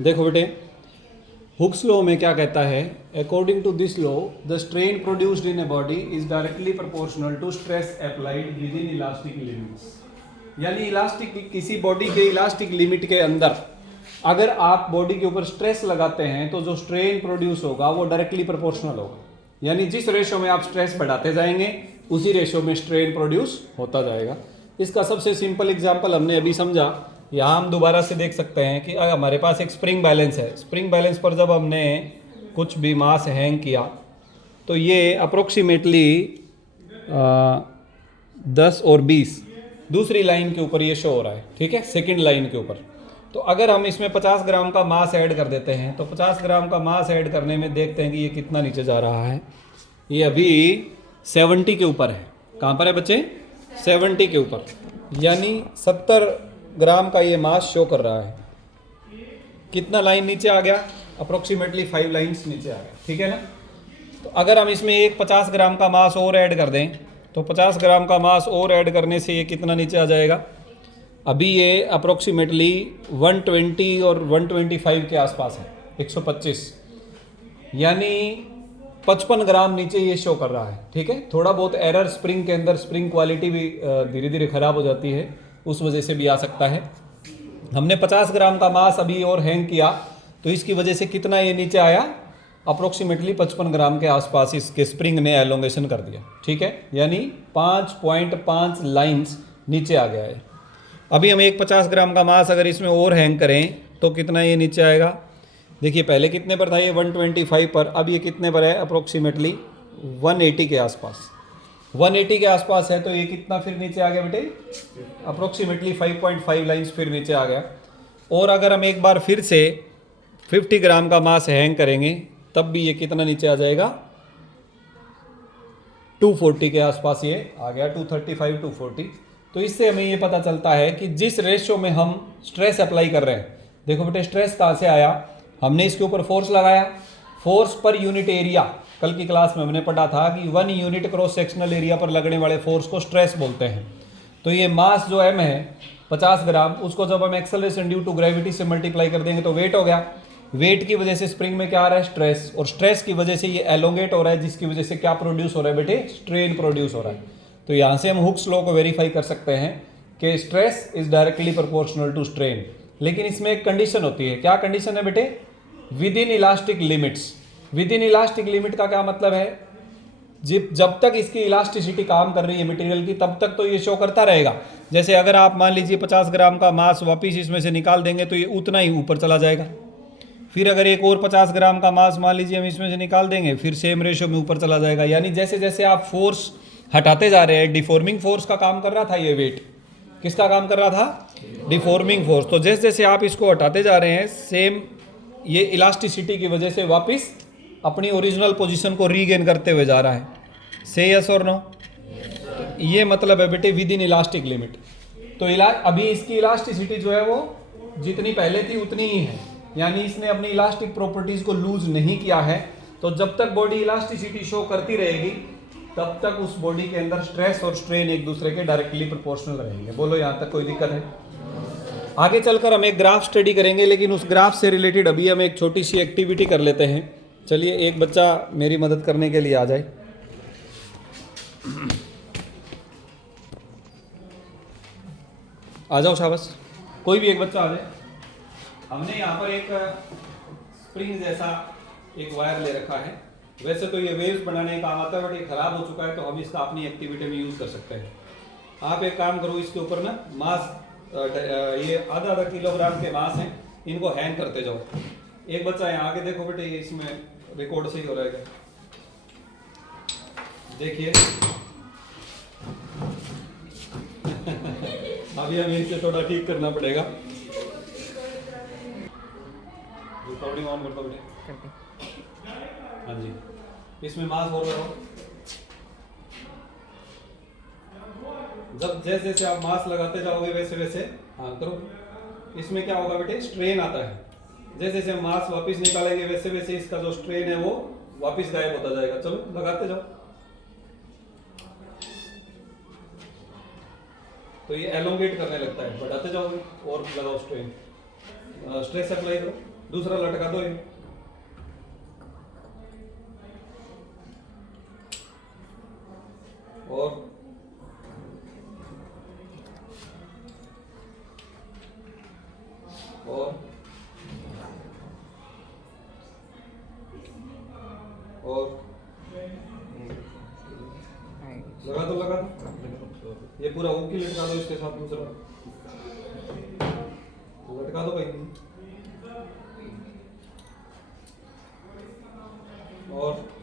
देखो बेटे, Hooke's law में क्या कहता है, according to this law the strain produced in a body is directly proportional to stress applied within elastic limits. यानी elastic, किसी बॉडी के इलास्टिक लिमिट के अंदर अगर आप बॉडी के ऊपर स्ट्रेस लगाते हैं तो जो स्ट्रेन प्रोड्यूस होगा वो डायरेक्टली प्रोपोर्शनल होगा। यानी जिस रेशो में आप स्ट्रेस बढ़ाते जाएंगे उसी रेशो में स्ट्रेन प्रोड्यूस होता जाएगा। इसका सबसे सिंपल एग्जांपल हमने अभी समझा, यहाँ हम दोबारा से देख सकते हैं कि हमारे पास एक स्प्रिंग बैलेंस है। स्प्रिंग बैलेंस पर जब हमने कुछ भी मास हैंग किया तो ये अप्रोक्सीमेटली 10 और 20 दूसरी लाइन के ऊपर ये शो हो रहा है, ठीक है, सेकंड लाइन के ऊपर। तो अगर हम इसमें 50 ग्राम का मास ऐड कर देते हैं तो 50 ग्राम का मास ऐड करने में देखते हैं कि ये कितना नीचे जा रहा है। ये अभी 70 के ऊपर है। कहाँ पर है बच्चे? 70 के ऊपर, यानी 70 ग्राम का ये मास शो कर रहा है। कितना लाइन नीचे आ गया? अप्रोक्सीमेटली 5 लाइन्स नीचे आ गया, ठीक है ना। तो अगर हम इसमें एक 50 ग्राम का मास और ऐड कर दें तो 50 ग्राम का मास और ऐड करने से ये कितना नीचे आ जाएगा? अभी ये अप्रोक्सीमेटली 120 और 125 के आसपास है, 125, यानी 55 ग्राम नीचे ये शो कर रहा है, ठीक है। थोड़ा बहुत एरर स्प्रिंग के अंदर, स्प्रिंग क्वालिटी भी धीरे धीरे ख़राब हो जाती है, उस वजह से भी आ सकता है। हमने 50 ग्राम का मास अभी और हैंग किया तो इसकी वजह से कितना ये नीचे आया? अप्रोक्सीमेटली 55 ग्राम के आसपास इसके स्प्रिंग ने एलोंगेशन कर दिया, ठीक है, यानी 5.5 लाइन्स नीचे आ गया है। अभी हम एक 50 ग्राम का मास अगर इसमें और हैंग करें तो कितना ये नीचे आएगा? देखिए पहले कितने पर था ये? 125 पर। अब ये कितने पर है? अप्रोक्सीमेटली 180 के आसपास। 180 के आसपास है तो ये कितना फिर नीचे आ गया बेटे? अप्रोक्सीमेटली 5.5 लाइन्स फिर नीचे आ गया। और अगर हम एक बार फिर से 50 ग्राम का मास हैंग करेंगे तब भी ये कितना नीचे आ जाएगा? 240 के आसपास ये आ गया, 235, 240। तो इससे हमें ये पता चलता है कि जिस रेशो में हम स्ट्रेस अप्लाई कर रहे हैं, देखो बेटे स्ट्रेस कहाँ से आया? हमने इसके ऊपर फोर्स लगाया, फोर्स पर यूनिट एरिया। कल की क्लास में हमने पढ़ा था कि 1 यूनिट क्रॉस सेक्शनल एरिया पर लगने वाले फोर्स को स्ट्रेस बोलते हैं। तो ये मास जो m है 50 ग्राम, उसको जब हम एक्सेलरेशन ड्यू टू ग्रेविटी से मल्टीप्लाई कर देंगे तो वेट हो गया। वेट की वजह से स्प्रिंग में क्या आ रहा है? स्ट्रेस। और स्ट्रेस की वजह से ये एलोंगेट हो रहा है, जिसकी वजह से क्या प्रोड्यूस हो रहा है बेटे? स्ट्रेन प्रोड्यूस हो रहा है। तो यहाँ से हम हुक्स लॉ को वेरीफाई कर सकते हैं कि stress is directly proportional to strain. लेकिन इसमें एक कंडीशन होती है। क्या कंडीशन है बेटे? With in elastic limits. With in elastic limit का क्या मतलब है? जब तक इसकी इलास्टिसिटी काम कर रही है मटेरियल की तब तक तो ये शो करता रहेगा। जैसे अगर आप मान लीजिए 50 ग्राम का मास वापिस इसमें से निकाल देंगे तो ये उतना ही ऊपर चला जाएगा। फिर अगर एक और 50 ग्राम का मास मान लीजिए हम इसमें से निकाल देंगे, फिर सेम रेशो में ऊपर चला जाएगा। यानी जैसे जैसे आप फोर्स हटाते जा रहे हैं, डिफॉर्मिंग फोर्स का काम कर रहा था ये वेट। किसका काम कर रहा था? Deforming force. तो जैसे जैसे आप इसको हटाते जा रहे हैं, सेम ये इलास्टिसिटी की वजह से वापस अपनी ओरिजिनल पोजीशन को रीगेन करते हुए जा रहा है। से यस और नो? ये मतलब है बेटे विद इन इलास्टिक लिमिट। तो अभी इसकी इलास्टिसिटी जो है वो जितनी पहले थी उतनी ही है, यानी इसने अपनी इलास्टिक प्रॉपर्टीज को लूज नहीं किया है। तो जब तक बॉडी इलास्टिसिटी शो करती रहेगी तब तक उस बॉडी के अंदर स्ट्रेस और स्ट्रेन एक दूसरे के डायरेक्टली प्रोपोर्शनल रहेंगे। बोलो यहाँ तक कोई दिक्कत है? आगे चलकर हम एक ग्राफ स्टडी करेंगे, लेकिन उस ग्राफ से रिलेटेड अभी हम एक छोटी सी एक्टिविटी कर लेते हैं। चलिए एक बच्चा मेरी मदद करने के लिए आ जाए। आ जाओ, शाबाश, कोई भी एक बच्चा आ जाए। हमने यहाँ पर एक स्प्रिंग जैसा एक वायर ले रखा है। वैसे तो ये वेव्स बनाने का काम आता है, बट ये खराब हो चुका है तो हम इसका अपनी एक्टिविटी में यूज़ कर सकते हैं। आप एक काम करो, इसके ऊपर ना मास ये आधा किलोग्राम के मास हैं, इनको हैंग करते जाओ। एक बच्चा यहाँ आके देखो बेटे, ये इसमें रिकॉर्ड सही हो रहा है क्या? देखिए अभी हमें इसे थोड़ा ठीक करना पड़ेगा। रिकॉर्डिंग ऑन कर दो बेटे। हाँ जी, इसमें मास बोल रहा हो। जब जैसे जैसे आप मास लगाते जाओगे वैसे वैसे हाँ करो। इसमें क्या होगा बेटे? स्ट्रेन आता है। जैसे जैसे मास वापस निकालेंगे वैसे वैसे इसका जो स्ट्रेन है वो वापस गायब होता जाएगा। चलो लगाते जाओ। तो ये एलोंगेट करने लगता है, बढ़ाते जाओगे और लगाओ स्ट्रेन, स्ट्रेस अप्लाई करो। दूसरा लटका दो ये, और और लगा दो लगा दो, ये पूरा ओके लटका दो इसके साथ दूसरा लटका दो भाई, और